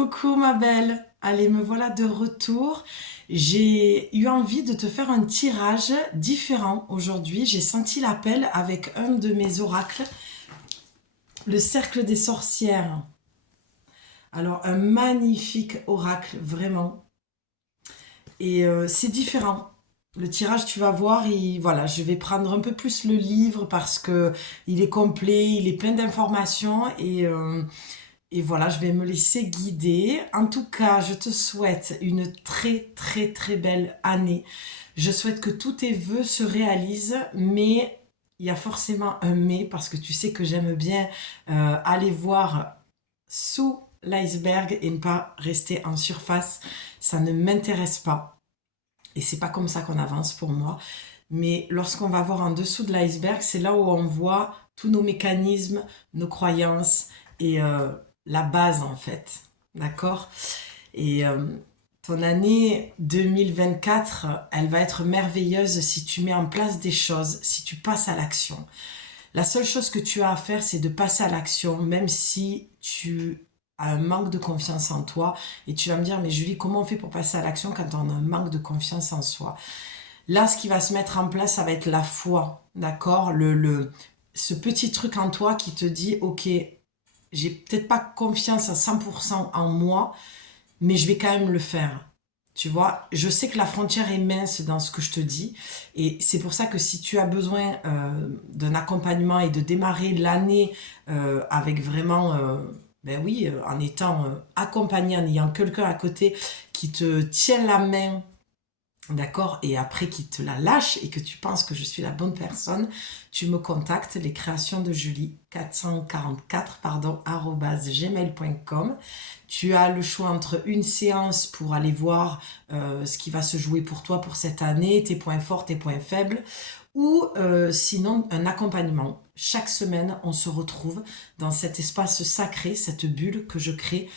Coucou ma belle, allez me voilà de retour. J'ai eu envie de te faire un tirage différent aujourd'hui. J'ai senti l'appel avec un de mes oracles, le cercle des sorcières. Alors un magnifique oracle, vraiment. Et c'est différent. Le tirage, tu vas voir, voilà, je vais prendre un peu plus le livre parce que il est complet, il est plein d'informations et voilà, je vais me laisser guider. En tout cas, je te souhaite une très très très belle année. Je souhaite que tous tes vœux se réalisent, mais il y a forcément un mais parce que tu sais que j'aime bien aller voir sous l'iceberg et ne pas rester en surface. Ça ne m'intéresse pas. Et c'est pas comme ça qu'on avance pour moi. Mais lorsqu'on va voir en dessous de l'iceberg, c'est là où on voit tous nos mécanismes, nos croyances et la base en fait. D'accord? Et ton année 2024, elle va être merveilleuse si tu mets en place des choses, si tu passes à l'action. La seule chose que tu as à faire, c'est de passer à l'action, même si tu as un manque de confiance en toi. Et tu vas me dire, mais Julie, comment on fait pour passer à l'action quand on a un manque de confiance en soi? Là, ce qui va se mettre en place, ça va être la foi, d'accord? Ce petit truc en toi qui te dit, ok, j'ai peut-être pas confiance à 100% en moi, mais je vais quand même le faire. Tu vois, je sais que la frontière est mince dans ce que je te dis, et c'est pour ça que si tu as besoin d'un accompagnement et de démarrer l'année avec vraiment, ben oui, en étant accompagné, en ayant quelqu'un à côté qui te tient la main. D'accord? Et après qu'il te la lâche et que tu penses que je suis la bonne personne, tu me contactes, les créations de Julie, 444, pardon, @gmail.com. Tu as le choix entre une séance pour aller voir ce qui va se jouer pour toi pour cette année, tes points forts, tes points faibles, ou sinon un accompagnement. Chaque semaine, on se retrouve dans cet espace sacré, cette bulle que je crée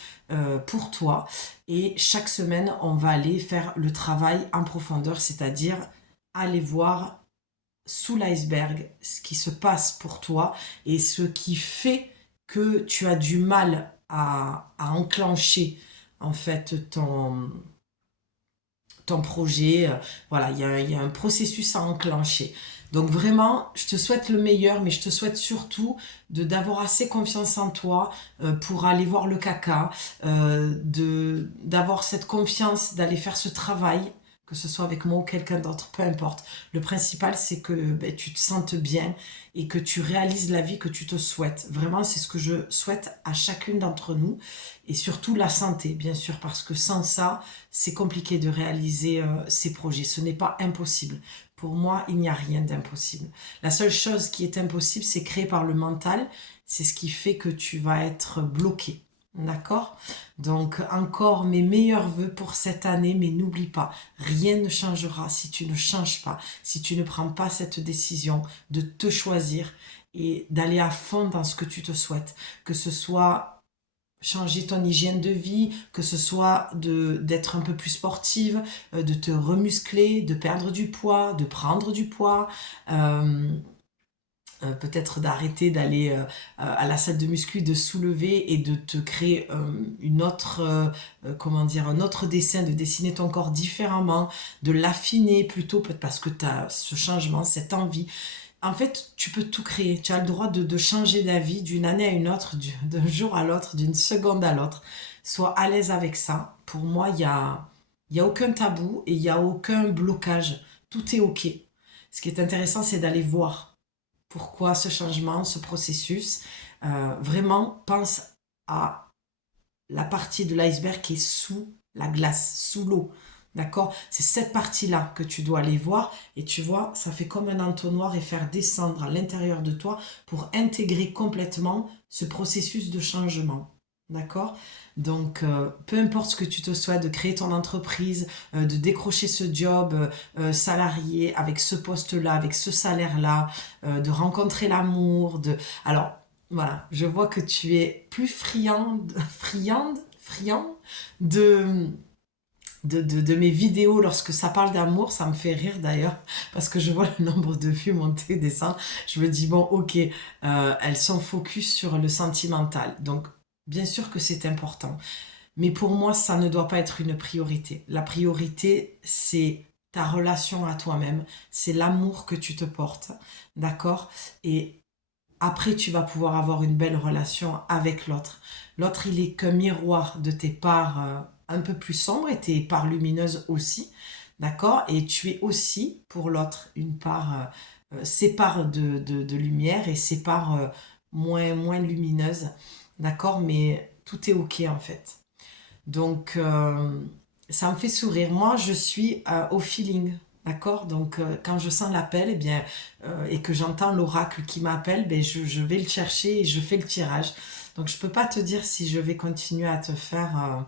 pour toi. Et chaque semaine, on va aller faire le travail en profondeur, c'est-à-dire aller voir sous l'iceberg ce qui se passe pour toi et ce qui fait que tu as du mal à enclencher en fait ton projet. Voilà, il y a un processus à enclencher. Donc vraiment, je te souhaite le meilleur, mais je te souhaite surtout d'avoir assez confiance en toi pour aller voir le caca, d'avoir cette confiance d'aller faire ce travail, que ce soit avec moi ou quelqu'un d'autre, peu importe. Le principal, c'est que ben, tu te sentes bien et que tu réalises la vie que tu te souhaites. Vraiment, c'est ce que je souhaite à chacune d'entre nous. Et surtout la santé, bien sûr, parce que sans ça, c'est compliqué de réaliser ces projets. Ce n'est pas impossible. Pour moi, il n'y a rien d'impossible. La seule chose qui est impossible, c'est créé par le mental. C'est ce qui fait que tu vas être bloqué. D'accord? Donc, encore mes meilleurs voeux pour cette année, mais n'oublie pas, rien ne changera si tu ne changes pas, si tu ne prends pas cette décision de te choisir et d'aller à fond dans ce que tu te souhaites. Que ce soit changer ton hygiène de vie, que ce soit d'être un peu plus sportive, de te remuscler, de perdre du poids, de prendre du poids, euh, peut-être d'arrêter d'aller à la salle de muscu, de soulever et de te créer une autre, comment dire, un autre dessin, de dessiner ton corps différemment, de l'affiner plutôt parce que tu as ce changement, cette envie. En fait, tu peux tout créer. Tu as le droit de changer d'avis d'une année à une autre, d'un jour à l'autre, d'une seconde à l'autre. Sois à l'aise avec ça. Pour moi, il y a aucun tabou et il n'y a aucun blocage. Tout est OK. Ce qui est intéressant, c'est d'aller voir pourquoi ce changement, ce processus. Vraiment, pense à la partie de l'iceberg qui est sous la glace, sous l'eau. D'accord? C'est cette partie-là que tu dois aller voir et tu vois, ça fait comme un entonnoir et faire descendre à l'intérieur de toi pour intégrer complètement ce processus de changement. D'accord? Donc, peu importe ce que tu te souhaites, de créer ton entreprise, de décrocher ce job salarié avec ce poste-là, avec ce salaire-là, de rencontrer l'amour, de... Alors, voilà, je vois que tu es plus friand de, de mes vidéos lorsque ça parle d'amour. Ça me fait rire d'ailleurs, parce que je vois le nombre de vues monter, descendre. Je me dis, bon, ok, elles sont focus sur le sentimental. Donc, bien sûr que c'est important. Mais pour moi, ça ne doit pas être une priorité. La priorité, c'est ta relation à toi-même, c'est l'amour que tu te portes, d'accord? Et après, tu vas pouvoir avoir une belle relation avec l'autre. L'autre, il est qu'un miroir de tes parts un peu plus sombres et tes parts lumineuses aussi, d'accord? Et tu es aussi pour l'autre une part, ses parts de lumière et ses parts moins lumineuses, d'accord? Mais tout est OK en fait. Donc, ça me fait sourire. Moi, je suis au feeling, d'accord? Donc, quand je sens l'appel, eh bien, et que j'entends l'oracle qui m'appelle, ben, je vais le chercher et je fais le tirage. Donc, je peux pas te dire si je vais continuer à te faire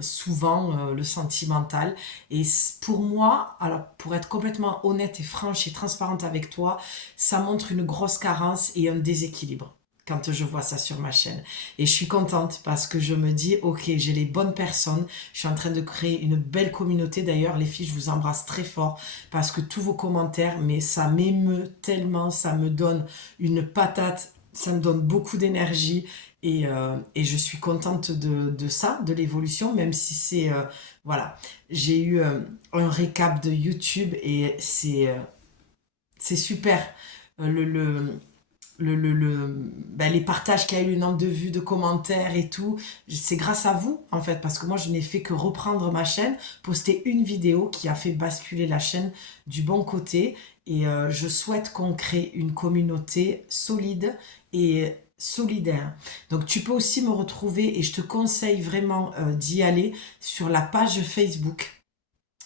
souvent le sentimental. Et pour moi, alors pour être complètement honnête et franche et transparente avec toi, ça montre une grosse carence et un déséquilibre quand je vois ça sur ma chaîne. Et je suis contente parce que je me dis, ok, j'ai les bonnes personnes, je suis en train de créer une belle communauté. D'ailleurs, les filles, je vous embrasse très fort parce que tous vos commentaires, mais ça m'émeut tellement, ça me donne une patate, ça me donne beaucoup d'énergie et je suis contente de ça, de l'évolution, même si c'est... voilà, j'ai eu un récap de YouTube et c'est super. Le, le, ben, les partages qu'il y a eu, le nombre de vues, de commentaires et tout, c'est grâce à vous en fait, parce que moi je n'ai fait que reprendre ma chaîne, poster une vidéo qui a fait basculer la chaîne du bon côté et je souhaite qu'on crée une communauté solide et solidaire. Donc tu peux aussi me retrouver et je te conseille vraiment d'y aller sur la page Facebook.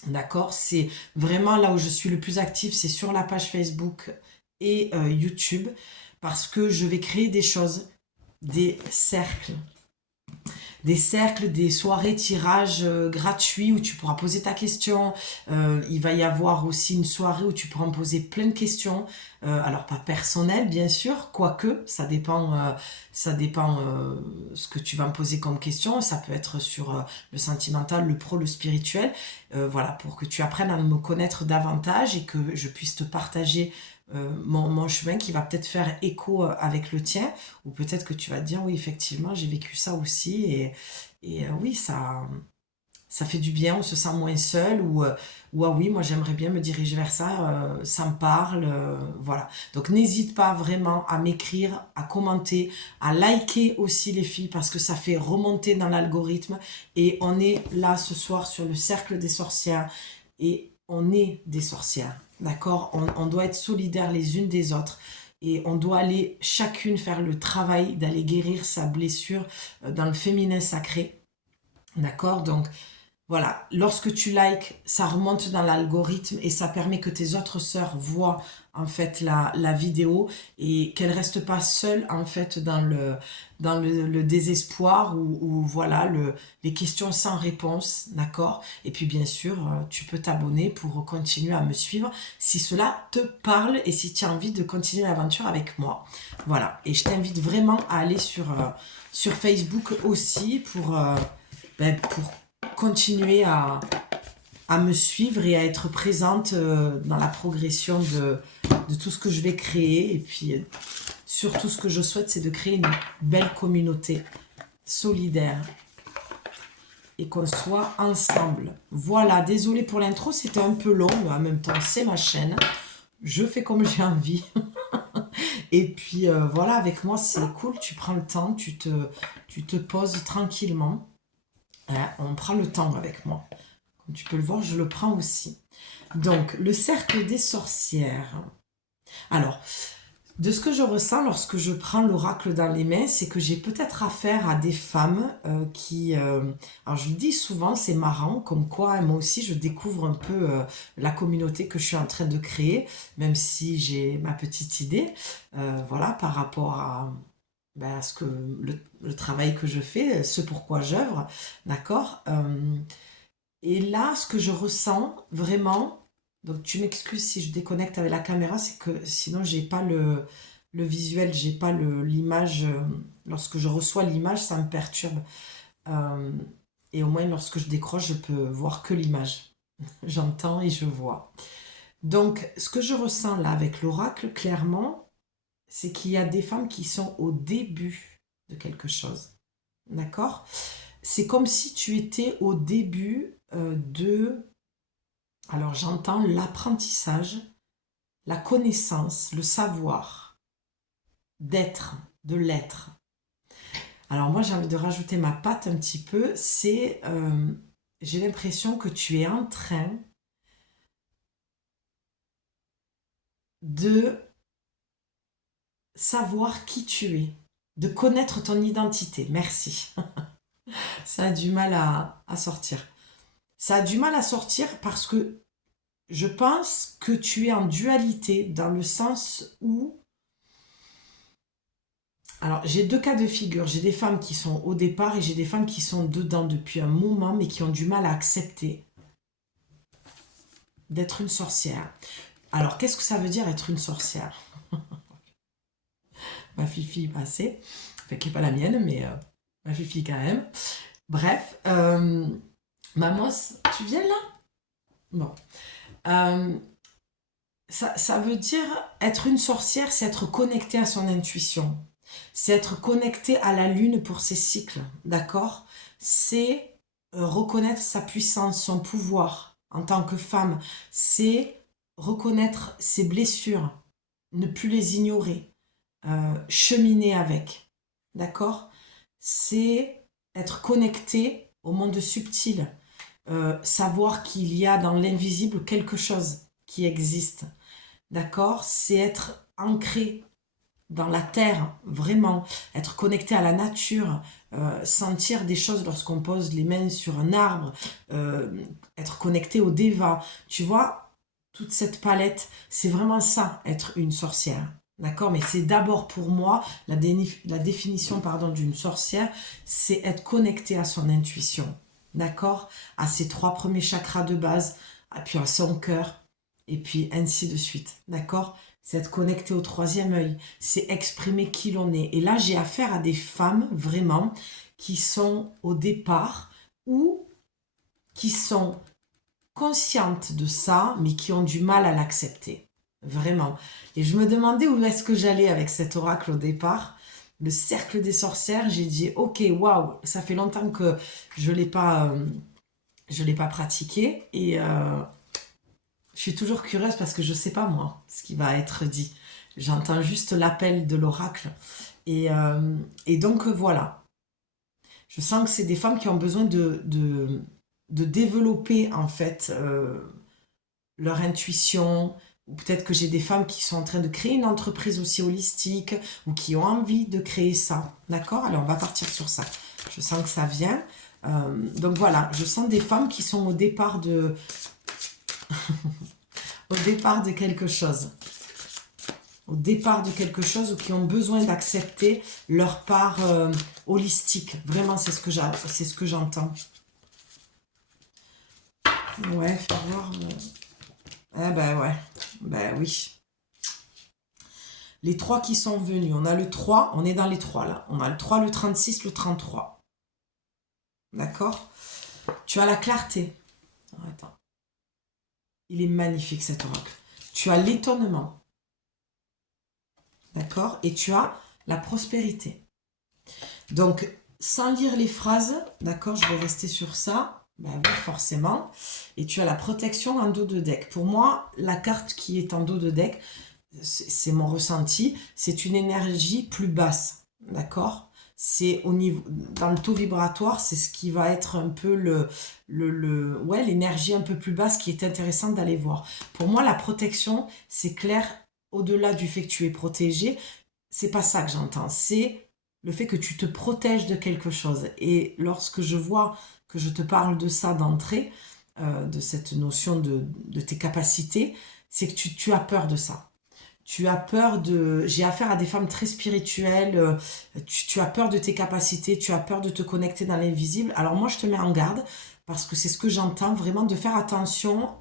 D'accord? C'est vraiment là où je suis le plus active, c'est sur la page Facebook et YouTube, parce que je vais créer des choses, des cercles. Des cercles, des soirées tirages gratuits où tu pourras poser ta question. Il va y avoir aussi une soirée où tu pourras me poser plein de questions. Alors pas personnelles bien sûr, quoique ça dépend ce que tu vas me poser comme question. Ça peut être sur le sentimental, le pro, le spirituel. Voilà, pour que tu apprennes à me connaître davantage et que je puisse te partager mon chemin qui va peut-être faire écho avec le tien, ou peut-être que tu vas te dire oui effectivement j'ai vécu ça aussi et oui ça fait du bien, on se sent moins seul ou ah oui moi j'aimerais bien me diriger vers ça, ça me parle, voilà. Donc n'hésite pas vraiment à m'écrire, à commenter, à liker aussi les filles parce que ça fait remonter dans l'algorithme et on est là ce soir sur le cercle des sorcières et on est des sorcières, d'accord? On doit être solidaires les unes des autres et on doit aller chacune faire le travail d'aller guérir sa blessure dans le féminin sacré, d'accord? Donc voilà, lorsque tu likes, ça remonte dans l'algorithme et ça permet que tes autres sœurs voient en fait la vidéo et qu'elles restent pas seules en fait dans le désespoir ou voilà les questions sans réponse, d'accord? Et puis bien sûr, tu peux t'abonner pour continuer à me suivre si cela te parle et si tu as envie de continuer l'aventure avec moi. Voilà, et je t'invite vraiment à aller sur Facebook aussi pour continuer à me suivre et à être présente dans la progression de tout ce que je vais créer. Et puis, surtout, ce que je souhaite, c'est de créer une belle communauté solidaire et qu'on soit ensemble. Voilà, désolée pour l'intro, c'était un peu long, mais en même temps, c'est ma chaîne. Je fais comme j'ai envie. Et puis, voilà, avec moi, c'est cool. Tu prends le temps, tu te poses tranquillement. Hein, on prend le temps avec moi. Comme tu peux le voir, je le prends aussi. Donc, le cercle des sorcières. Alors, de ce que je ressens lorsque je prends l'oracle dans les mains, c'est que j'ai peut-être affaire à des femmes qui... alors, je le dis souvent, c'est marrant, comme quoi, moi aussi, je découvre un peu la communauté que je suis en train de créer, même si j'ai ma petite idée, voilà, par rapport à ce que le travail que je fais, ce pourquoi j'œuvre, d'accord? Et là, ce que je ressens vraiment, donc tu m'excuses si je déconnecte avec la caméra, c'est que sinon j'ai pas le visuel, j'ai pas l'image. Lorsque je reçois l'image, ça me perturbe. Euh, et au moins lorsque je décroche, je peux voir que l'image. J'entends et je vois. Donc, ce que je ressens là avec l'oracle, clairement, c'est qu'il y a des femmes qui sont au début de quelque chose. D'accord? c'est comme si tu étais au début de... Alors j'entends l'apprentissage, la connaissance, le savoir, d'être, de l'être. Alors moi j'ai envie de rajouter ma patte un petit peu, c'est... j'ai l'impression que tu es en train de savoir qui tu es, de connaître ton identité. Merci. Ça a du mal à sortir. Ça a du mal à sortir parce que je pense que tu es en dualité dans le sens où... Alors, j'ai deux cas de figure. J'ai des femmes qui sont au départ et j'ai des femmes qui sont dedans depuis un moment mais qui ont du mal à accepter d'être une sorcière. Alors, qu'est-ce que ça veut dire être une sorcière? Ma fifi est passée, enfin qui n'est pas la mienne, mais ma fifi quand même. Bref, maman, tu viens là? Bon. Ça veut dire être une sorcière, c'est être connecté à son intuition. C'est être connecté à la lune pour ses cycles, d'accord? C'est reconnaître sa puissance, son pouvoir en tant que femme. C'est reconnaître ses blessures, ne plus les ignorer, cheminer avec, d'accord? C'est être connecté au monde subtil, savoir qu'il y a dans l'invisible quelque chose qui existe, d'accord? C'est être ancré dans la terre, vraiment, être connecté à la nature, sentir des choses lorsqu'on pose les mains sur un arbre, être connecté au déva. Tu vois, toute cette palette, c'est vraiment ça, être une sorcière. D'accord? Mais c'est d'abord pour moi, la définition pardon, d'une sorcière, c'est être connecté à son intuition. D'accord? À ses trois premiers chakras de base, et puis à son cœur, et puis ainsi de suite. D'accord? C'est être connecté au troisième œil, c'est exprimer qui l'on est. Et là, j'ai affaire à des femmes, vraiment, qui sont au départ ou qui sont conscientes de ça, mais qui ont du mal à l'accepter. Vraiment. Et je me demandais où est-ce que j'allais avec cet oracle au départ. Le cercle des sorcières, j'ai dit, ok, waouh, ça fait longtemps que je l'ai pas pratiqué. Et je suis toujours curieuse parce que je ne sais pas moi ce qui va être dit. J'entends juste l'appel de l'oracle. Et donc voilà. Je sens que c'est des femmes qui ont besoin de développer en fait leur intuition. Ou peut-être que j'ai des femmes qui sont en train de créer une entreprise aussi holistique ou qui ont envie de créer ça. D'accord? Alors on va partir sur ça. Je sens que ça vient. Donc voilà, je sens des femmes qui sont au départ de... au départ de quelque chose. Au départ de quelque chose ou qui ont besoin d'accepter leur part holistique. Vraiment, c'est ce que j'entends. Ouais, faut voir. Ah ben ouais, ben oui. Les trois qui sont venus. On a le 3, on est dans les 3 là. On a le 3, le 36, le 33. D'accord? Tu as la clarté. Attends. Il est magnifique cet oracle. Tu as l'étonnement. D'accord? Et tu as la prospérité. Donc, sans lire les phrases, d'accord, je vais rester sur ça. Ben oui, forcément. Et tu as la protection en dos de deck. Pour moi, la carte qui est en dos de deck, c'est mon ressenti, c'est une énergie plus basse. D'accord? C'est au niveau, dans le taux vibratoire, c'est ce qui va être un peu ouais, l'énergie un peu plus basse qui est intéressante d'aller voir. Pour moi, la protection, c'est clair, au-delà du fait que tu es protégé, c'est pas ça que j'entends. C'est le fait que tu te protèges de quelque chose. Et lorsque je vois que je te parle de ça d'entrée, de cette notion de tes capacités, c'est que tu as peur de ça. Tu as peur de... J'ai affaire à des femmes très spirituelles, tu as peur de tes capacités, tu as peur de te connecter dans l'invisible. Alors moi, je te mets en garde, parce que c'est ce que j'entends, vraiment de faire attention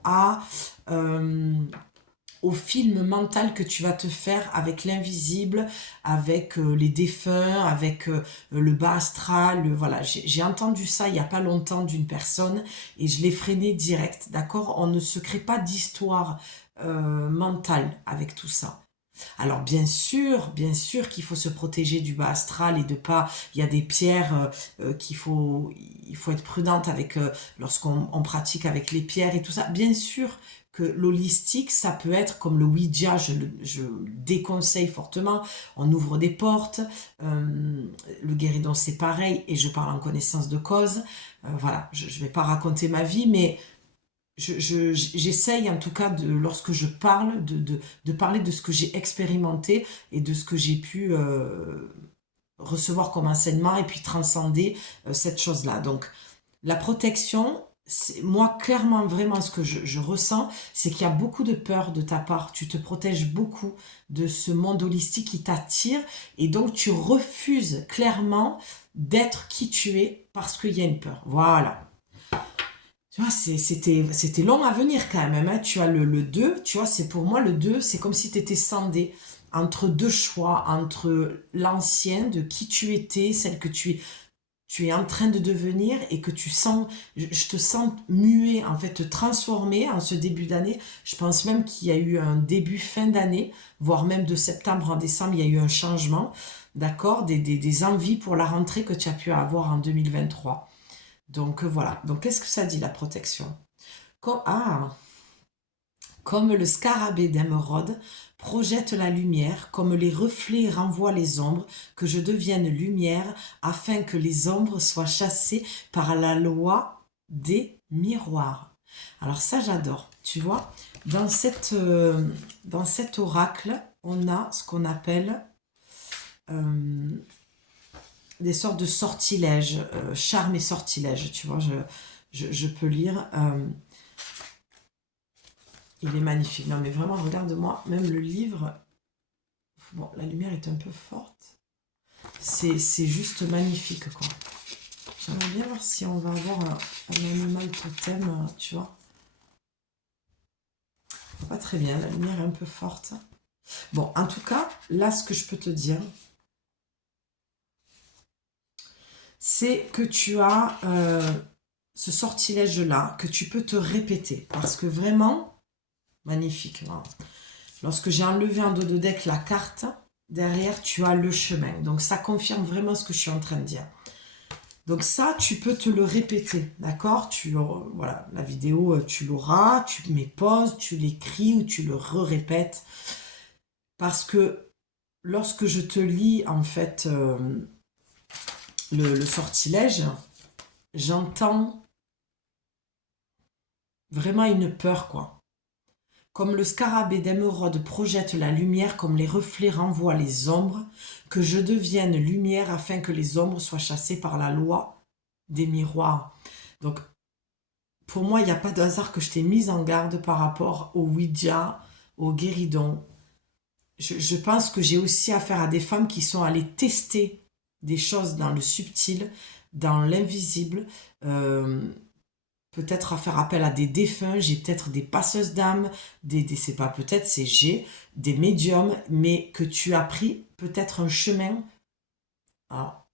au film mental que tu vas te faire avec l'invisible, avec les défunts, avec le bas astral. Voilà, j'ai entendu ça il n'y a pas longtemps d'une personne et je l'ai freiné direct, d'accord? On ne se crée pas d'histoire mentale avec tout ça. Alors bien sûr qu'il faut se protéger du bas astral et de pas. Il y a des pierres il faut être prudente avec lorsqu'on pratique avec les pierres et tout ça. Bien sûr que l'holistique, ça peut être comme le Ouija, je déconseille fortement. On ouvre des portes. Le guéridon, c'est pareil, et je parle en connaissance de cause. Voilà, je ne vais pas raconter ma vie, mais j'essaye en tout cas lorsque je parle de parler de ce que j'ai expérimenté et de ce que j'ai pu recevoir comme enseignement et puis transcender cette chose-là. Donc la protection, moi clairement vraiment ce que je ressens, c'est qu'il y a beaucoup de peur de ta part. Tu te protèges beaucoup de ce monde holistique qui t'attire et donc tu refuses clairement d'être qui tu es parce qu'il y a une peur. Voilà. Tu vois, c'était long à venir quand même, hein. Tu as le 2, tu vois, c'est pour moi le 2, c'est comme si tu étais scindé entre deux choix, entre l'ancien, de qui tu étais, celle que tu es en train de devenir et que tu sens, je te sens muet, en fait, te transformer en ce début d'année. Je pense même qu'il y a eu un début fin d'année, voire même de septembre en décembre, il y a eu un changement, d'accord, des envies pour la rentrée que tu as pu avoir en 2023. Donc voilà. Donc qu'est-ce que ça dit la protection? Ah, comme le scarabée d'émeraude projette la lumière, comme les reflets renvoient les ombres, que je devienne lumière, afin que les ombres soient chassées par la loi des miroirs. Alors ça, j'adore. Tu vois, dans cet oracle, on a ce qu'on appelle des sortes de sortilèges, charme et sortilèges, tu vois, je peux lire. Il est magnifique. Non, mais vraiment, regarde-moi, même le livre. Bon, la lumière est un peu forte. C'est juste magnifique, quoi. J'aimerais bien voir si on va avoir un animal totem, tu vois. Pas très bien, la lumière est un peu forte. Bon, en tout cas, là, ce que je peux te dire, c'est que tu as ce sortilège-là, que tu peux te répéter. Parce que vraiment, magnifique. Voilà. Lorsque j'ai enlevé en dos de deck la carte, derrière, tu as le chemin. Donc, ça confirme vraiment ce que je suis en train de dire. Donc ça, tu peux te le répéter, d'accord? Voilà, la vidéo, tu l'auras, tu mets pause, tu l'écris ou tu le répètes. Parce que lorsque je te lis, en fait, le sortilège, j'entends vraiment une peur, quoi. Comme le scarabée d'émeraude projette la lumière, comme les reflets renvoient les ombres, que je devienne lumière afin que les ombres soient chassées par la loi des miroirs. Donc, pour moi, il n'y a pas de hasard que je t'ai mise en garde par rapport au Ouija, au guéridon. Je pense que j'ai aussi affaire à des femmes qui sont allées tester des choses dans le subtil, dans l'invisible, peut-être à faire appel à des défunts, j'ai peut-être des passeuses d'âme, c'est pas peut-être, c'est j'ai, des médiums, mais que tu as pris peut-être un chemin, alors,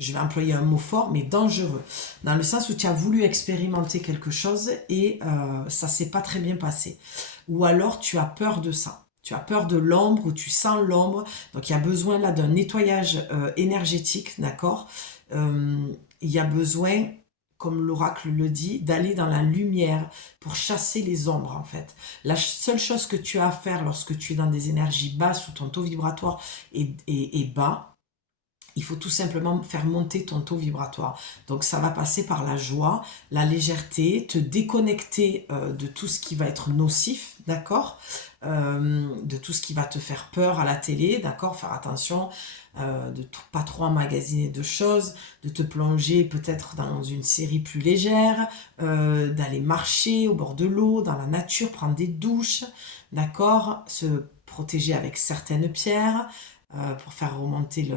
je vais employer un mot fort, mais dangereux, dans le sens où tu as voulu expérimenter quelque chose et ça s'est pas très bien passé. Ou alors tu as peur de ça. Tu as peur de l'ombre ou tu sens l'ombre. Donc il y a besoin là d'un nettoyage énergétique, d'accord? Il y a besoin, comme l'oracle le dit, d'aller dans la lumière pour chasser les ombres en fait. La seule chose que tu as à faire lorsque tu es dans des énergies basses où ton taux vibratoire est bas, il faut tout simplement faire monter ton taux vibratoire. Donc ça va passer par la joie, la légèreté, te déconnecter de tout ce qui va être nocif, d'accord, de tout ce qui va te faire peur à la télé, d'accord, faire attention de pas trop emmagasiner de choses, de te plonger peut-être dans une série plus légère, d'aller marcher au bord de l'eau, dans la nature, prendre des douches, d'accord, se protéger avec certaines pierres, pour faire remonter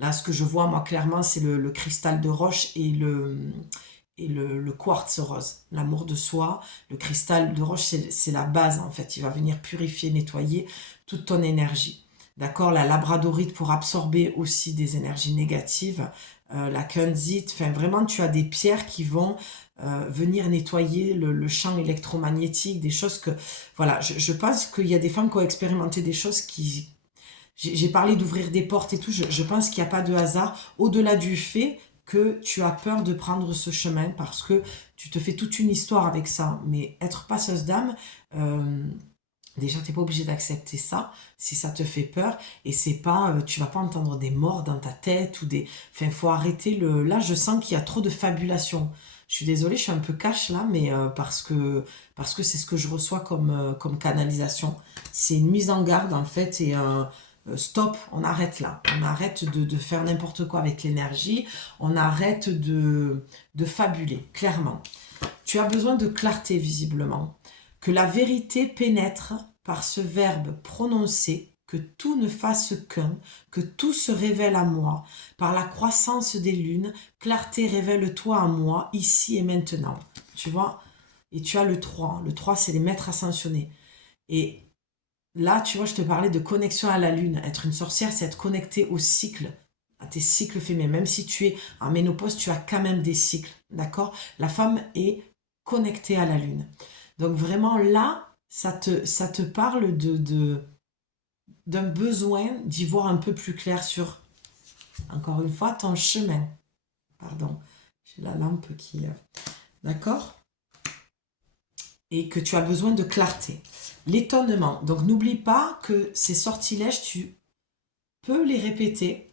Là, ce que je vois, moi, clairement, c'est le cristal de roche et le quartz rose. L'amour de soi, le cristal de roche, c'est la base, en fait. Il va venir purifier, nettoyer toute ton énergie. D'accord? La labradorite pour absorber aussi des énergies négatives. la kunzite, enfin vraiment tu as des pierres qui vont venir nettoyer le champ électromagnétique, des choses que, voilà, je pense qu'il y a des femmes qui ont expérimenté des choses qui, j'ai parlé d'ouvrir des portes et tout, je pense qu'il n'y a pas de hasard, au-delà du fait que tu as peur de prendre ce chemin parce que tu te fais toute une histoire avec ça. Mais être passeuse d'âme, déjà, tu n'es pas obligé d'accepter ça si ça te fait peur et c'est pas, tu vas pas entendre des morts dans ta tête ou des... Enfin, faut arrêter le... Là, je sens qu'il y a trop de fabulation. Je suis désolée, je suis un peu cash là, mais parce que c'est ce que je reçois comme canalisation. C'est une mise en garde en fait et un stop, on arrête là. On arrête de faire n'importe quoi avec l'énergie. On arrête de fabuler, clairement. Tu as besoin de clarté visiblement. Que la vérité pénètre par ce verbe prononcé, que tout ne fasse qu'un, que tout se révèle à moi. Par la croissance des lunes, clarté révèle-toi à moi, ici et maintenant. Tu vois? Et tu as le 3. Le 3, c'est les maîtres ascensionnés. Et là, tu vois, je te parlais de connexion à la lune. Être une sorcière, c'est être connecté au cycle, à tes cycles féminins. Même si tu es en ménopause, tu as quand même des cycles. D'accord? La femme est connectée à la lune. Donc vraiment là, ça te parle d'un besoin d'y voir un peu plus clair sur, encore une fois, ton chemin. Pardon, j'ai la lampe qui... D'accord? Et que tu as besoin de clarté. L'étonnement. Donc n'oublie pas que ces sortilèges, tu peux les répéter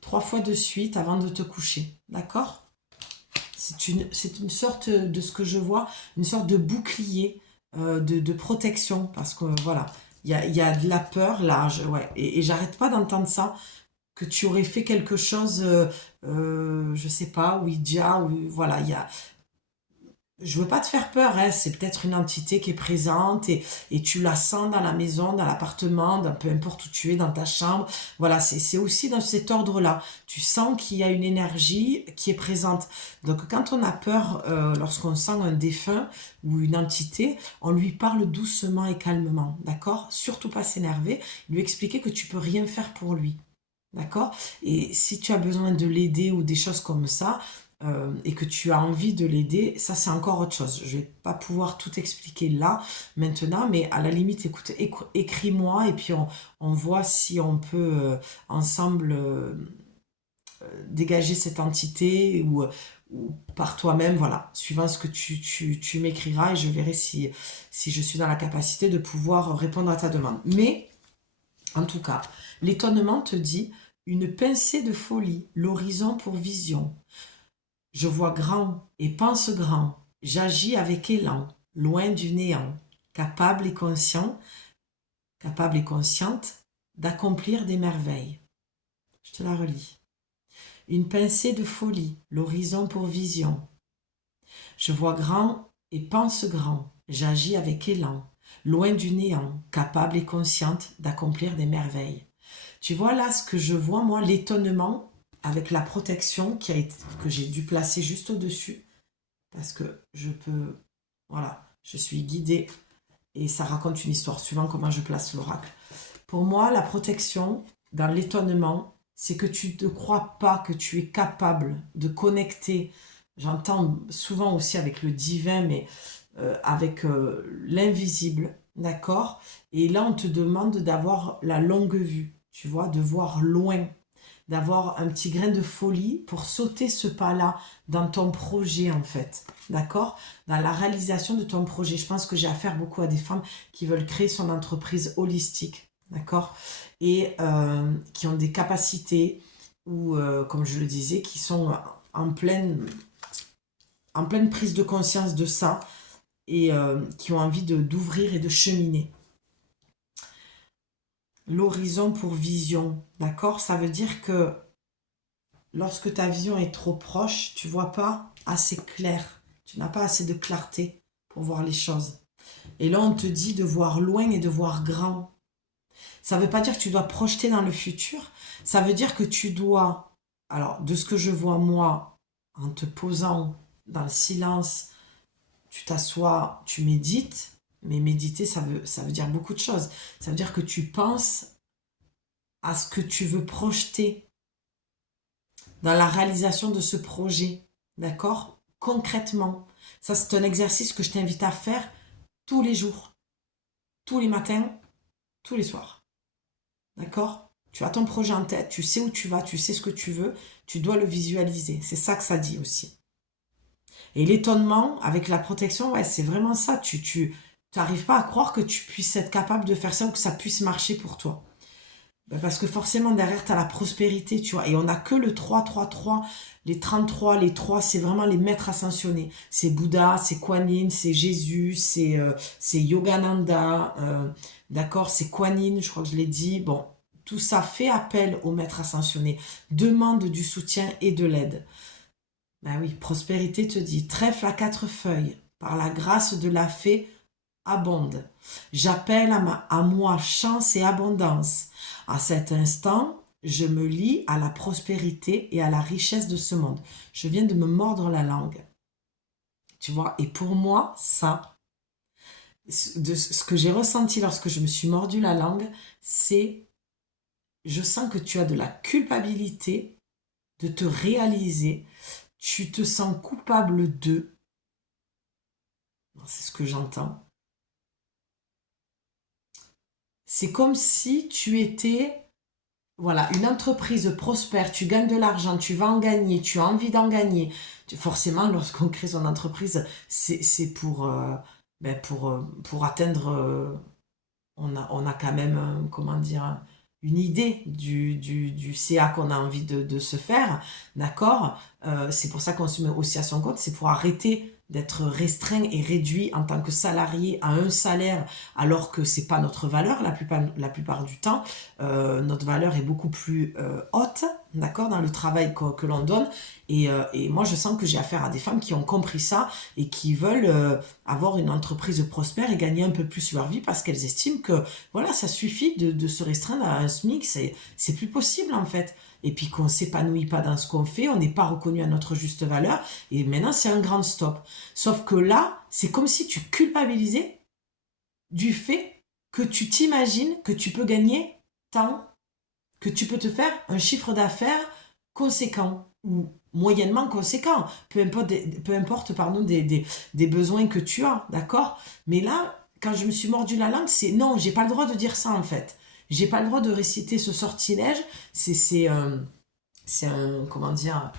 3 fois de suite avant de te coucher. D'accord? C'est une sorte de ce que je vois, une sorte de bouclier de protection. Parce que voilà, il y a de la peur là. Ouais, et j'arrête pas d'entendre ça. Que tu aurais fait quelque chose, je sais pas, Ouija, ou voilà, il y a, je veux pas te faire peur, hein, c'est peut-être une entité qui est présente et tu la sens dans la maison, dans l'appartement, dans peu importe où tu es, dans ta chambre. Voilà, c'est aussi dans cet ordre-là. Tu sens qu'il y a une énergie qui est présente. Donc quand on a peur, lorsqu'on sent un défunt ou une entité, on lui parle doucement et calmement, d'accord? Surtout pas s'énerver, lui expliquer que tu peux rien faire pour lui. D'accord? Et si tu as besoin de l'aider ou des choses comme ça, et que tu as envie de l'aider, ça c'est encore autre chose. Je vais pas pouvoir tout expliquer là, maintenant, mais à la limite, écoute, écris-moi et puis on voit si on peut ensemble dégager cette entité ou par toi-même, voilà, suivant ce que tu m'écriras et je verrai si je suis dans la capacité de pouvoir répondre à ta demande. Mais, en tout cas, l'étonnement te dit une pincée de folie, l'horizon pour vision. Je vois grand et pense grand, j'agis avec élan, loin du néant, capable et conscient, capable et consciente d'accomplir des merveilles. Je te la relis. Une pincée de folie, l'horizon pour vision. Je vois grand et pense grand, j'agis avec élan, loin du néant, capable et consciente d'accomplir des merveilles. Tu vois là ce que je vois, moi, l'étonnement avec la protection que j'ai dû placer juste au-dessus. Parce que je peux... Voilà, je suis guidée et ça raconte une histoire suivant comment je place l'oracle. Pour moi, la protection, dans l'étonnement, c'est que tu ne crois pas que tu es capable de connecter. J'entends souvent aussi avec le divin, mais avec l'invisible, d'accord? Et là, on te demande d'avoir la longue vue, tu vois, de voir loin, d'avoir un petit grain de folie pour sauter ce pas-là dans ton projet, en fait, d'accord? Dans la réalisation de ton projet. Je pense que j'ai affaire beaucoup à des femmes qui veulent créer son entreprise holistique, d'accord? Et qui ont des capacités ou, comme je le disais, qui sont en pleine prise de conscience de ça et qui ont envie d'ouvrir et de cheminer. L'horizon pour vision, d'accord? Ça veut dire que lorsque ta vision est trop proche, tu vois pas assez clair. Tu n'as pas assez de clarté pour voir les choses. Et là, on te dit de voir loin et de voir grand. Ça ne veut pas dire que tu dois projeter dans le futur. Ça veut dire que tu dois, alors de ce que je vois moi, en te posant dans le silence, tu t'assois, tu médites. Mais méditer, ça veut dire beaucoup de choses. Ça veut dire que tu penses à ce que tu veux projeter dans la réalisation de ce projet, d'accord? Concrètement. Ça, c'est un exercice que je t'invite à faire tous les jours, tous les matins, tous les soirs, d'accord? Tu as ton projet en tête, tu sais où tu vas, tu sais ce que tu veux, tu dois le visualiser. C'est ça que ça dit aussi. Et l'étonnement avec la protection, ouais, c'est vraiment ça. Tu n'arrives pas à croire que tu puisses être capable de faire ça ou que ça puisse marcher pour toi. Ben, parce que forcément, derrière, tu as la prospérité, tu vois. Et on n'a que le 3 les 33 les 3 c'est vraiment les maîtres ascensionnés. C'est Bouddha, c'est Kuan Yin, c'est Jésus, c'est Yogananda, d'accord, c'est Kuan Yin, je crois que je l'ai dit. Bon, tout ça fait appel aux maîtres ascensionnés, demande du soutien et de l'aide. Ben oui, prospérité te dit, trèfle à 4 feuilles, par la grâce de la fée, abonde. J'appelle à moi chance et abondance. À cet instant, je me lie à la prospérité et à la richesse de ce monde. Je viens de me mordre la langue. Tu vois, et pour moi, ça, de ce que j'ai ressenti lorsque je me suis mordu la langue, c'est, je sens que tu as de la culpabilité de te réaliser. Tu te sens coupable de, c'est ce que j'entends. C'est comme si tu étais, voilà, une entreprise prospère, tu gagnes de l'argent, tu vas en gagner, tu as envie d'en gagner. Forcément, lorsqu'on crée son entreprise, c'est pour atteindre, on a quand même, comment dire, une idée du CA qu'on a envie de se faire, d'accord? C'est pour ça qu'on se met aussi à son compte, c'est pour arrêter d'être restreint et réduit en tant que salarié à un salaire, alors que c'est pas notre valeur la plupart du temps. Notre valeur est beaucoup plus haute, d'accord, dans le travail que l'on donne. Et moi, je sens que j'ai affaire à des femmes qui ont compris ça et qui veulent avoir une entreprise prospère et gagner un peu plus leur vie parce qu'elles estiment que, voilà, ça suffit de se restreindre à un SMIC, c'est plus possible en fait. Et puis qu'on s'épanouit pas dans ce qu'on fait, on n'est pas reconnu à notre juste valeur, et maintenant c'est un grand stop. Sauf que là, c'est comme si tu culpabilisais du fait que tu t'imagines que tu peux gagner tant, que tu peux te faire un chiffre d'affaires conséquent ou moyennement conséquent, peu importe pardon, des besoins que tu as, d'accord? Mais là, quand je me suis mordu la langue, c'est non, j'ai pas le droit de dire ça en fait. J'ai pas le droit de réciter ce sortilège. C'est un, comment dire,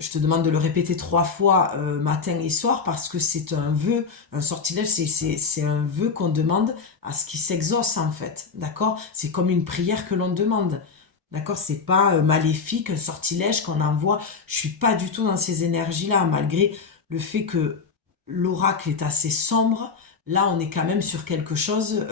je te demande de le répéter 3 fois matin et soir parce que c'est un vœu, un sortilège, c'est un vœu qu'on demande à ce qui s'exauce en fait, d'accord? C'est comme une prière que l'on demande, d'accord? C'est pas maléfique, un sortilège qu'on envoie. Je suis pas du tout dans ces énergies-là, malgré le fait que l'oracle est assez sombre. Là, on est quand même sur quelque chose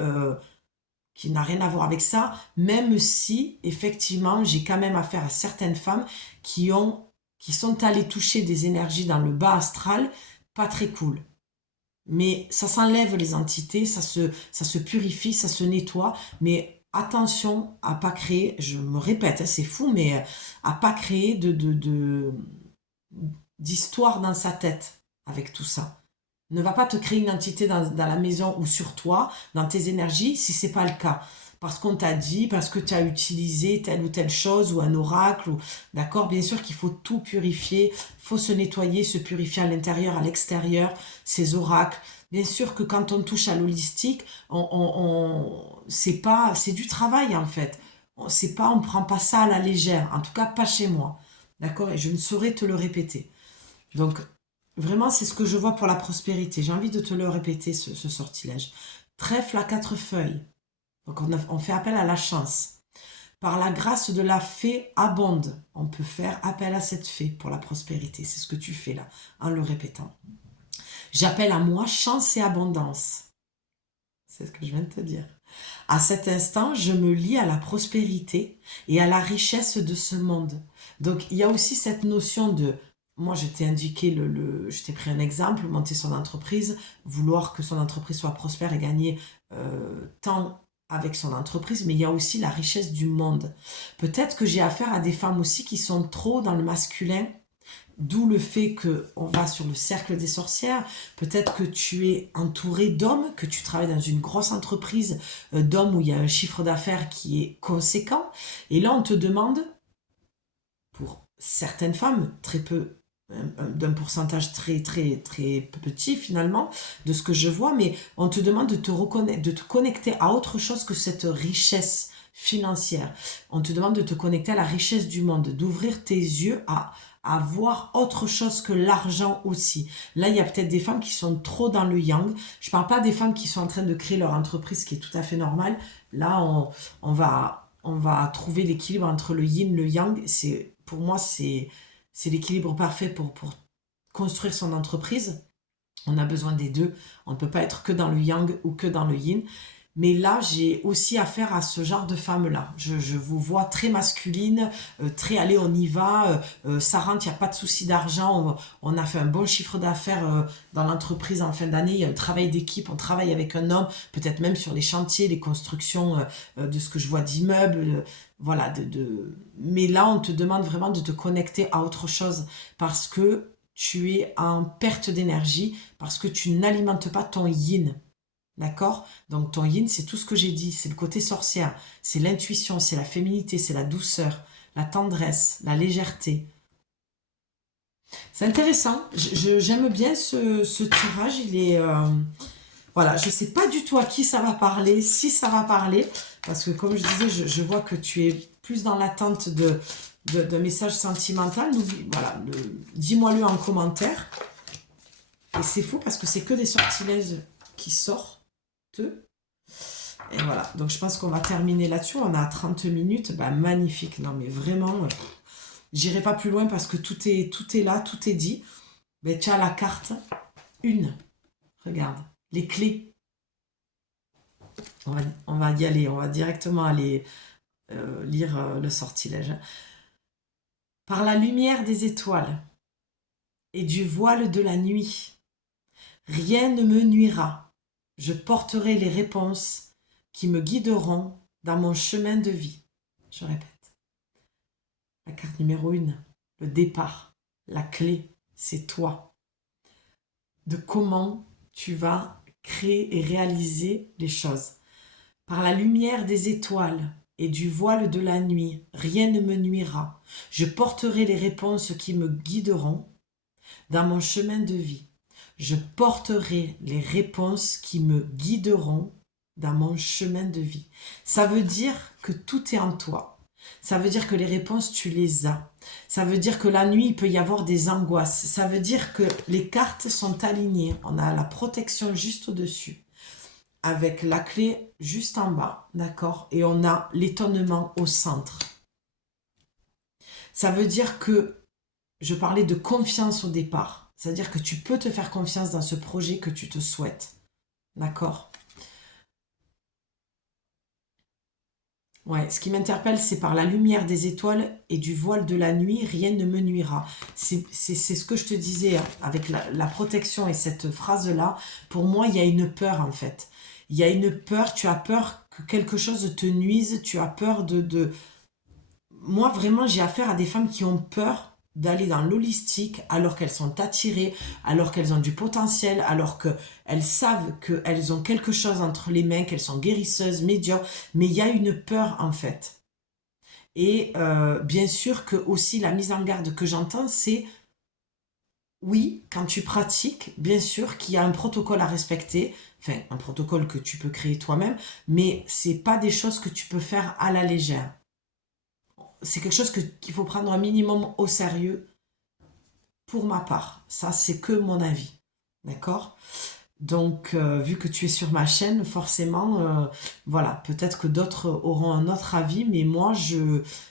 qui n'a rien à voir avec ça, même si, effectivement, j'ai quand même affaire à certaines femmes qui sont allées toucher des énergies dans le bas astral, pas très cool. Mais ça s'enlève les entités, ça se purifie, ça se nettoie, mais attention à pas créer, je me répète, hein, c'est fou, mais à pas créer d'histoire dans sa tête avec tout ça. Ne va pas te créer une entité dans la maison ou sur toi, dans tes énergies, si c'est pas le cas. Parce qu'on t'a dit, parce que tu as utilisé telle ou telle chose ou un oracle, d'accord, bien sûr qu'il faut tout purifier, faut se nettoyer, se purifier à l'intérieur, à l'extérieur, ces oracles. Bien sûr que quand on touche à l'holistique, c'est du travail en fait. On prend pas ça à la légère, en tout cas pas chez moi, d'accord, et je ne saurais te le répéter. Donc, vraiment, c'est ce que je vois pour la prospérité. J'ai envie de te le répéter, ce sortilège. Trèfle à 4 feuilles. Donc, on fait appel à la chance. Par la grâce de la fée abonde. On peut faire appel à cette fée pour la prospérité. C'est ce que tu fais là, en le répétant. J'appelle à moi chance et abondance. C'est ce que je viens de te dire. À cet instant, je me lie à la prospérité et à la richesse de ce monde. Donc, il y a aussi cette notion de moi, je t'ai indiqué, je t'ai pris un exemple, monter son entreprise, vouloir que son entreprise soit prospère et gagner tant avec son entreprise, mais il y a aussi la richesse du monde. Peut-être que j'ai affaire à des femmes aussi qui sont trop dans le masculin, d'où le fait qu'on va sur le cercle des sorcières. Peut-être que tu es entouré d'hommes, que tu travailles dans une grosse entreprise d'hommes où il y a un chiffre d'affaires qui est conséquent. Et là, on te demande, pour certaines femmes, très peu, d'un pourcentage très, très, très petit finalement, de ce que je vois, mais on te demande de te reconnaître, de te connecter à autre chose que cette richesse financière. On te demande de te connecter à la richesse du monde, d'ouvrir tes yeux à voir autre chose que l'argent aussi. Là, il y a peut-être des femmes qui sont trop dans le yang. Je parle pas des femmes qui sont en train de créer leur entreprise, ce qui est tout à fait normal. Là, on va trouver l'équilibre entre le yin, le yang. Pour moi, c'est l'équilibre parfait pour construire son entreprise. On a besoin des deux. On ne peut pas être que dans le yang ou que dans le yin. Mais là, j'ai aussi affaire à ce genre de femme-là. Je vous vois très masculine, très allez, on y va, ça rentre, il n'y a pas de souci d'argent, on a fait un bon chiffre d'affaires dans l'entreprise en fin d'année, il y a un travail d'équipe, on travaille avec un homme, peut-être même sur les chantiers, les constructions de ce que je vois d'immeubles, voilà. Mais là, on te demande vraiment de te connecter à autre chose parce que tu es en perte d'énergie, parce que tu n'alimentes pas ton yin. D'accord? Donc ton yin, c'est tout ce que j'ai dit, c'est le côté sorcière, c'est l'intuition, c'est la féminité, c'est la douceur, la tendresse, la légèreté. C'est intéressant, j'aime bien ce tirage, il est... voilà, je sais pas du tout à qui ça va parler, si ça va parler, parce que comme je disais, je vois que tu es plus dans l'attente d'un message sentimental. Voilà, dis-moi-le en commentaire. Et c'est fou parce que c'est que des sortilèges qui sortent. Et voilà, donc je pense qu'on va terminer là-dessus. On a 30 minutes, bah, magnifique. Non mais vraiment, j'irai pas plus loin parce que tout est là, tout est dit. Mais tu as la carte, une, regarde, les clés. On va y aller, on va directement aller lire le sortilège. Par la lumière des étoiles et du voile de la nuit, rien ne me nuira. Je porterai les réponses qui me guideront dans mon chemin de vie. Je répète. La carte numéro 1, le départ, la clé, c'est toi. De comment tu vas créer et réaliser les choses. Par la lumière des étoiles et du voile de la nuit, rien ne me nuira. Je porterai les réponses qui me guideront dans mon chemin de vie. Je porterai les réponses qui me guideront dans mon chemin de vie. Ça veut dire que tout est en toi. Ça veut dire que les réponses, tu les as. Ça veut dire que la nuit, il peut y avoir des angoisses. Ça veut dire que les cartes sont alignées. On a la protection juste au-dessus, avec la clé juste en bas, d'accord? Et on a l'étonnement au centre. Ça veut dire que, je parlais de confiance au départ. C'est-à-dire que tu peux te faire confiance dans ce projet que tu te souhaites. D'accord? Ouais, ce qui m'interpelle, c'est par la lumière des étoiles et du voile de la nuit, rien ne me nuira. C'est ce que je te disais hein, avec la protection et cette phrase-là. Pour moi, il y a une peur en fait. Il y a une peur, tu as peur que quelque chose te nuise, tu as peur de... Moi, vraiment, j'ai affaire à des femmes qui ont peur d'aller dans l'holistique alors qu'elles sont attirées, alors qu'elles ont du potentiel, alors qu'elles savent qu'elles ont quelque chose entre les mains, qu'elles sont guérisseuses, médiums, mais il y a une peur en fait. Et bien sûr que aussi la mise en garde que j'entends, c'est oui, quand tu pratiques, bien sûr qu'il y a un protocole à respecter, enfin un protocole que tu peux créer toi-même, mais c'est pas des choses que tu peux faire à la légère. C'est quelque chose qu'il faut prendre un minimum au sérieux pour ma part. Ça, c'est que mon avis. D'accord? Donc, vu que tu es sur ma chaîne, forcément, voilà, peut-être que d'autres auront un autre avis, mais moi,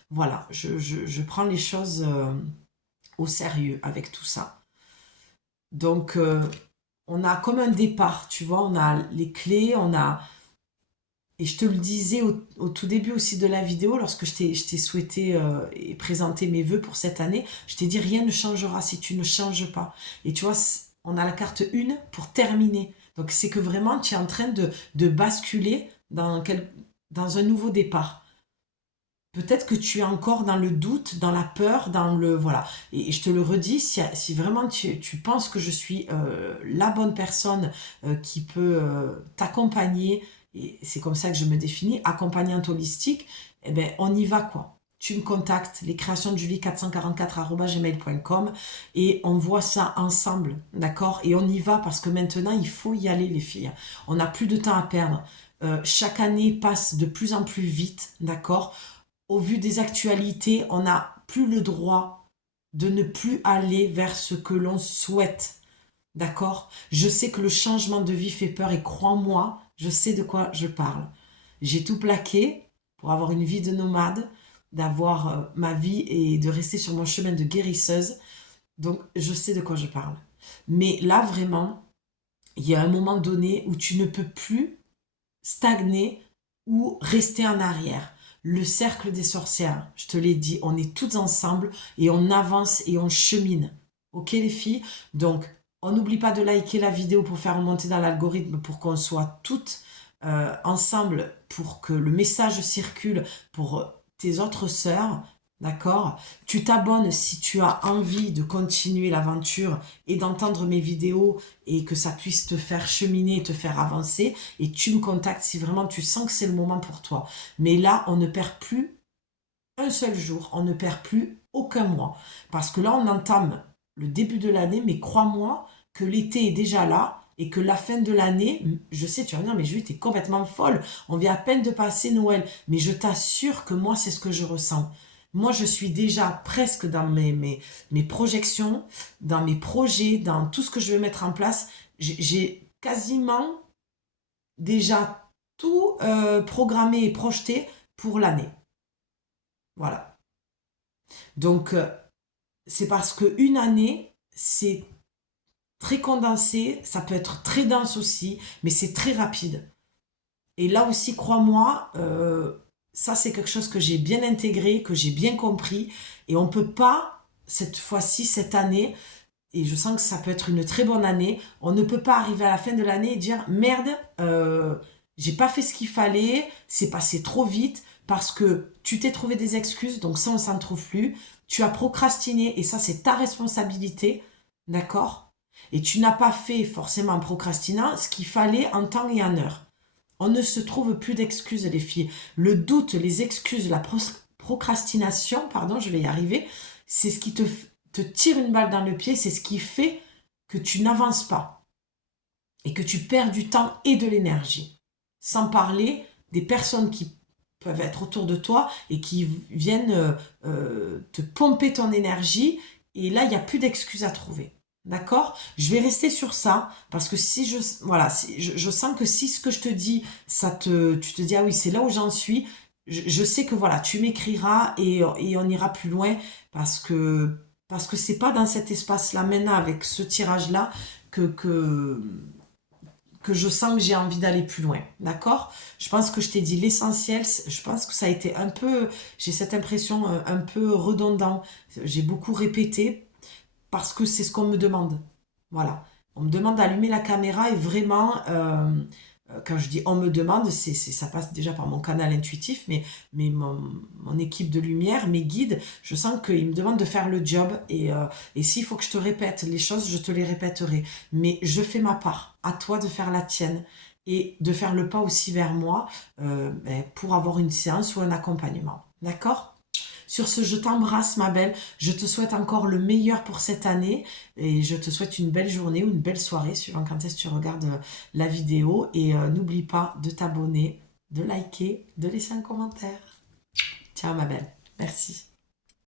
voilà, je prends les choses au sérieux avec tout ça. Donc, on a comme un départ, tu vois, on a les clés, on a... Et je te le disais au tout début aussi de la vidéo, lorsque je t'ai souhaité et présenté mes vœux pour cette année, je t'ai dit rien ne changera si tu ne changes pas. Et tu vois, on a la carte 1 pour terminer. Donc c'est que vraiment tu es en train de basculer dans un nouveau départ. Peut-être que tu es encore dans le doute, dans la peur, dans le... Voilà. Et je te le redis, si vraiment tu penses que je suis la bonne personne qui peut t'accompagner, et c'est comme ça que je me définis, accompagnante holistique, eh ben on y va quoi. tu me contactes, lescreationsdejulie444@gmail.com et on voit ça ensemble, d'accord? Et on y va parce que maintenant, il faut y aller, les filles. On n'a plus de temps à perdre. Chaque année passe de plus en plus vite, d'accord? Au vu des actualités, on n'a plus le droit de ne plus aller vers ce que l'on souhaite, d'accord? Je sais que le changement de vie fait peur et crois-moi, je sais de quoi je parle. J'ai tout plaqué pour avoir une vie de nomade, d'avoir ma vie et de rester sur mon chemin de guérisseuse. Donc, je sais de quoi je parle. Mais là, vraiment, il y a un moment donné où tu ne peux plus stagner ou rester en arrière. Le cercle des sorcières, je te l'ai dit, on est toutes ensemble et on avance et on chemine. Ok les filles? Donc, on n'oublie pas de liker la vidéo pour faire remonter dans l'algorithme pour qu'on soit toutes ensemble, pour que le message circule pour tes autres sœurs. D'accord? Tu t'abonnes si tu as envie de continuer l'aventure et d'entendre mes vidéos et que ça puisse te faire cheminer et te faire avancer. Et tu me contactes si vraiment tu sens que c'est le moment pour toi. Mais là, on ne perd plus un seul jour, on ne perd plus aucun mois. Parce que là, on entame le début de l'année, mais crois-moi que l'été est déjà là et que la fin de l'année, je sais, tu vas me dire, mais Julie, t'es complètement folle. On vient à peine de passer Noël. Mais je t'assure que moi, c'est ce que je ressens. Moi, je suis déjà presque dans mes projections, dans mes projets, dans tout ce que je veux mettre en place. J'ai quasiment déjà tout programmé et projeté pour l'année. Voilà. Donc, c'est parce qu'une année, c'est très condensé, ça peut être très dense aussi, mais c'est très rapide. Et là aussi, crois-moi, ça c'est quelque chose que j'ai bien intégré, que j'ai bien compris, et on ne peut pas, cette fois-ci, cette année, et je sens que ça peut être une très bonne année, on ne peut pas arriver à la fin de l'année et dire merde, j'ai pas fait ce qu'il fallait, c'est passé trop vite, parce que tu t'es trouvé des excuses, donc ça on s'en trouve plus, tu as procrastiné, et ça c'est ta responsabilité, d'accord? Et tu n'as pas fait forcément en procrastinant ce qu'il fallait en temps et en heure. On ne se trouve plus d'excuses, les filles. Le doute, les excuses, la procrastination, pardon, je vais y arriver, c'est ce qui te tire une balle dans le pied, c'est ce qui fait que tu n'avances pas et que tu perds du temps et de l'énergie. Sans parler des personnes qui peuvent être autour de toi et qui viennent te pomper ton énergie, et là, il n'y a plus d'excuses à trouver. D'accord? Je vais rester sur ça parce que si je sens que si ce que je te dis, tu te dis ah oui, c'est là où j'en suis, je sais que voilà, tu m'écriras et on ira plus loin parce que c'est pas dans cet espace-là maintenant avec ce tirage-là que je sens que j'ai envie d'aller plus loin, d'accord? Je pense que je t'ai dit l'essentiel, je pense que ça a été un peu, j'ai cette impression un peu redondant, j'ai beaucoup répété parce que c'est ce qu'on me demande, voilà. On me demande d'allumer la caméra et vraiment, quand je dis on me demande, ça passe déjà par mon canal intuitif, mais mon équipe de lumière, mes guides, je sens qu'ils me demandent de faire le job et s'il faut que je te répète les choses, je te les répéterai. Mais je fais ma part, à toi de faire la tienne et de faire le pas aussi vers moi pour avoir une séance ou un accompagnement. D'accord? Sur ce, je t'embrasse, ma belle. Je te souhaite encore le meilleur pour cette année et je te souhaite une belle journée ou une belle soirée, suivant quand est-ce que tu regardes la vidéo. Et n'oublie pas de t'abonner, de liker, de laisser un commentaire. Ciao, ma belle. Merci.